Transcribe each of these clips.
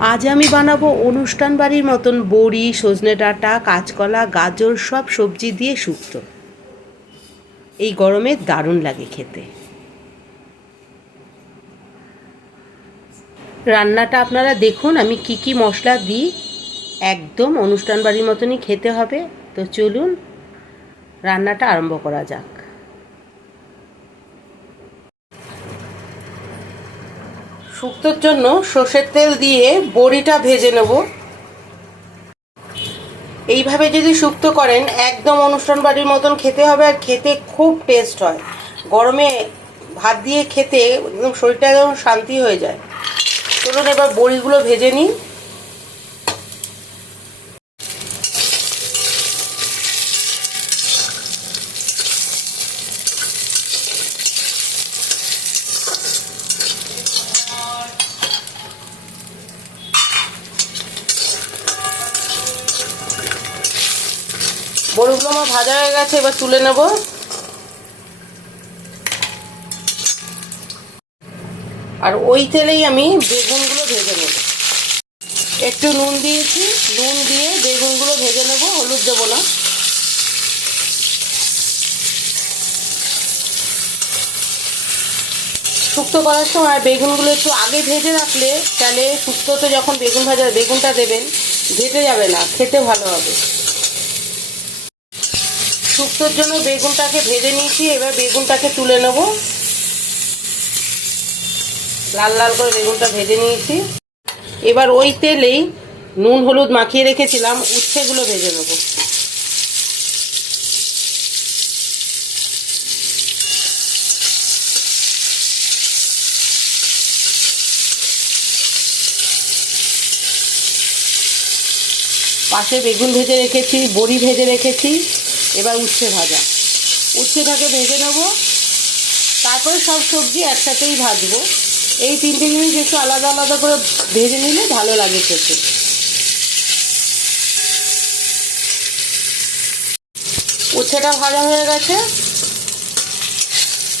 আজ আমি বানাবো অনুষ্ঠান বাড়ির মতন বড়ি, সজনে ডাঁটা, কাঁচকলা, গাজর, সব সবজি দিয়ে শুক্তো। এই গরমে দারুণ লাগে খেতে। রান্নাটা আপনারা দেখুন, আমি কি কি মশলা দিই। একদম অনুষ্ঠান বাড়ির মতনই খেতে হবে। তো চলুন, রান্নাটা আরম্ভ করা যাক। শুক্তোর জন্য সর্ষের তেল দিয়ে বড়িটা ভেজে নেব। এইভাবে যদি শুক্ত করেন, একদম অনুষ্ঠান বাড়ির মতন খেতে হবে আর খেতে খুব টেস্ট হয়। গরমে ভাত দিয়ে খেতে একদম শরীরটা একদম শান্তি হয়ে যায়। চলুন এবার বড়িগুলো ভেজে নিই। বড়িগুলো আমার ভাজা হয়ে গেছে, এবার তুলে নেব। আর ওই তেলেই আমি বেগুনগুলো ভেজে নেব। একটু নুন দিয়েছি, নুন দিয়ে বেগুনগুলো ভেজে নেব, হলুদ দেবো না। শুক্তো করার সময় বেগুনগুলো একটু আগে ভেজে রাখলে তাহলে শুক্তোতে যখন বেগুন ভাজা, বেগুনটা দেবেন, ভেজে যাবে না, খেতে ভালো হবে। শুক্তোর জন্য বেগুনটাকে ভেজে নিয়েছি, এবার বেগুনটাকে তুলে নেব। লাল লাল করে বেগুনটা ভেজে নিয়েছি। এবার ওই তেলেই নুন হলুদ মাখিয়ে রেখেছিলাম, উচ্ছেগুলো ভেজে নেব। পাশে বেগুন ভেজে রেখেছি, বড়ি ভেজে রেখেছি। এবার উচ্ছে ভাজা। উচ্ছেটাকে ভেজে নেব। তারপরে সব সবজি একসাথেই ভাজবো। এই তিনটে জিনিস একটু আলাদা আলাদা করে ভেজে নিলে ভালো লাগে খেতে। উচ্ছেটা ভাজা হয়ে গেছে।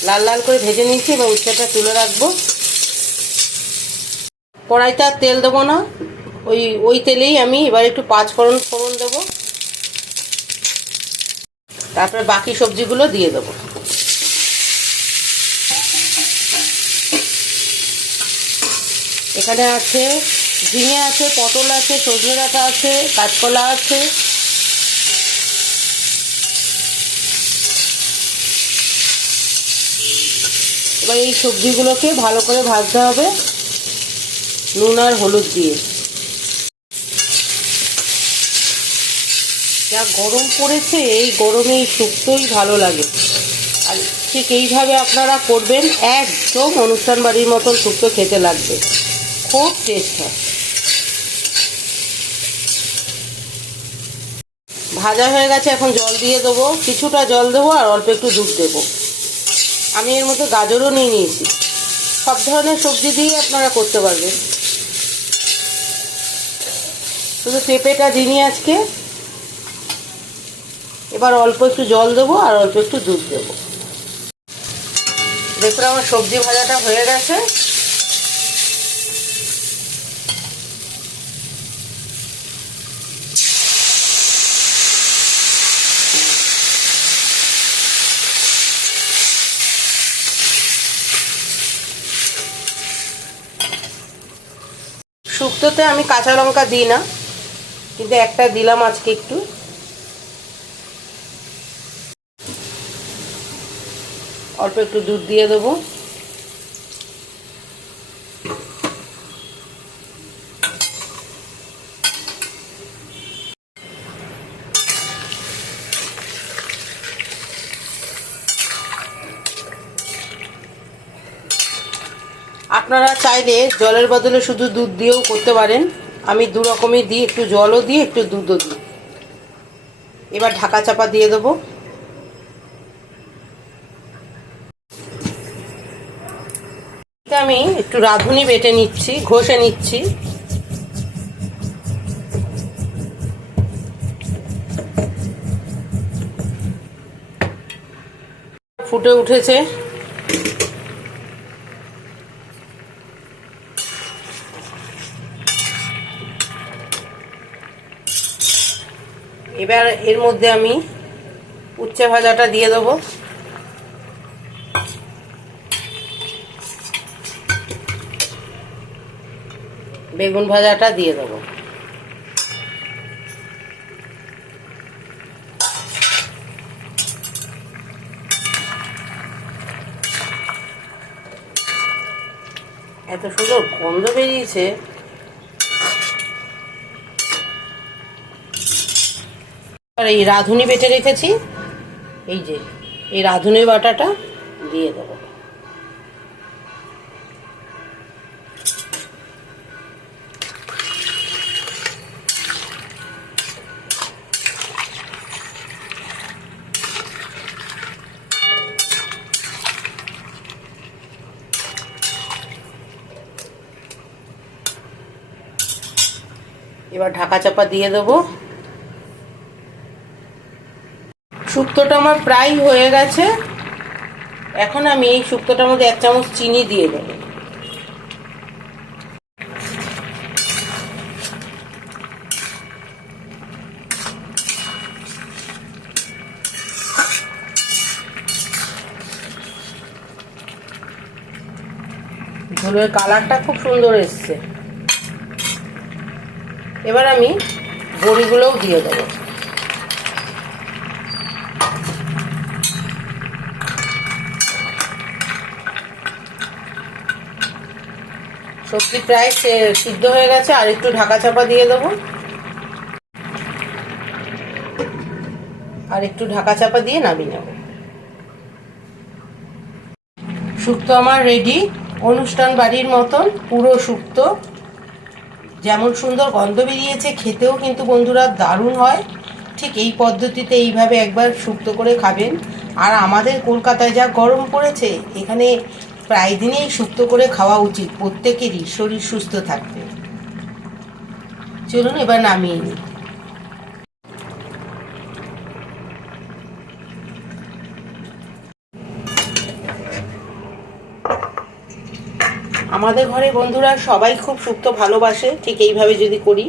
লাল লাল করে ভেজে নিয়েছি এবার উচ্ছেটা তুলে রাখব। কড়াইতে আর তেল দেবো না। ওই ওই তেলেই আমি এবার একটু পাঁচ ফোড়ন ফোড়ন দেবো। তারপরে বাকি সবজিগুলো দিয়ে দেবো। এখানে আছে, ঝিঙে আছে, পটল আছে, সজনে ডাঁটা আছে, কাঁচকলা আছে। এবার এই সবজিগুলোকে ভালো করে ভাজতে হবে নুন আর হলুদ দিয়ে। যা গরম পড়েছে, এই গরমে এই শুক্তোই ভালো লাগে। আর ঠিক এইভাবে আপনারা করবেন, একদম অনুষ্ঠান বাড়ির মতন শুক্তো খেতে লাগবে। খুব টেস্ট হয়। ভাজা হয়ে গেছে, এখন জল দিয়ে দেবো। কিছুটা জল দেবো আর অল্প একটু দুধ দেবো। আমি এর মধ্যে গাজরও নিয়ে নিয়েছি। সব ধরনের সবজি দিয়েই আপনারা করতে পারবেন। শুধু পেঁপেটা দিইনি আজকে। এবার অল্প একটু জল দেবো আর অল্প একটু দুধ দেবো। দেখুন আমার সবজি ভাজাটা হয়ে গেছে। শুক্তোতে আমি কাঁচা লঙ্কা দিই না, কিন্তু একটা দিলাম আজকে একটু। অল্প একটু দুধ দিয়ে দেবো। আপনারা চাইলে জলের বদলে শুধু দুধ দিয়েও করতে পারেন। আমি দু রকমই দিই, একটু জলও দিই, একটু দুধও দিই। এবার ঢাকা চাপা দিয়ে দেবো। আমি একটু রাঁধুনি বেটে নিচ্ছি, ঘষে নিচ্ছি। ফুটে উঠেছে। এবার এর মধ্যে আমি উচ্ছে ভাজাটা দিয়ে দেবো। বেগুন ভাজাটা দিয়ে দেবো। এত সুন্দর গন্ধ বেরিয়েছে। আর এই রাঁধুনি বেটে রেখেছি। এই যে, এই রাঁধুনি বাটাটা দিয়ে দেবো। এবার ঢাকা চাপা দিয়ে দেবো। শুক্তোটা আমার প্রায় হয়ে গেছে। এখন আমি এই শুক্তোটার মধ্যে এক চামচ চিনি দিয়ে দেবো। ঝোলের কালারটা খুব সুন্দর এসছে। এবার আমি বড়িগুলোও দিয়ে দেবো। সবজি প্রায় সিদ্ধ হয়ে গেছে, আর একটু ঢাকা চাপা দিয়ে দেবো। আর একটু ঢাকা চাপা দিয়ে নামিয়ে নেব। শুক্তো আমার রেডি অনুষ্ঠান বাড়ির মতন, পুরো শুক্তো। যেমন সুন্দর গন্ধ বেরিয়েছে, খেতেও কিন্তু বন্ধুরা দারুণ হয়। ঠিক এই পদ্ধতিতে এইভাবে একবার শুক্তো করে খাবেন। আর আমাদের কলকাতায় যা গরম পড়েছে, এখানে প্রায় দিনেই শুক্তো করে খাওয়া উচিত। প্রত্যেকেরই শরীর সুস্থ থাকবে। চলুন এবার নামিয়ে নিই। আমাদের ঘরে বন্ধুরা সবাই খুব শুক্তো ভালোবাসে, ঠিক এইভাবে যদি করি।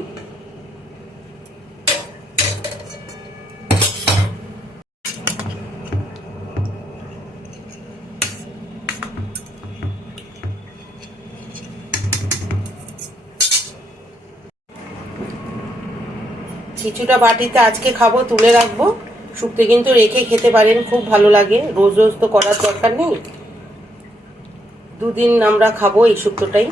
কিছুটা বাটিতে আজকে খাব, তুলে রাখব। শুক্তো কিন্তু রেখে খেতে পারেন, খুব ভালো লাগে। রোজ রোজ তো করার দরকার নেই। দুদিন আমরা খাব এই শুক্তোটাই।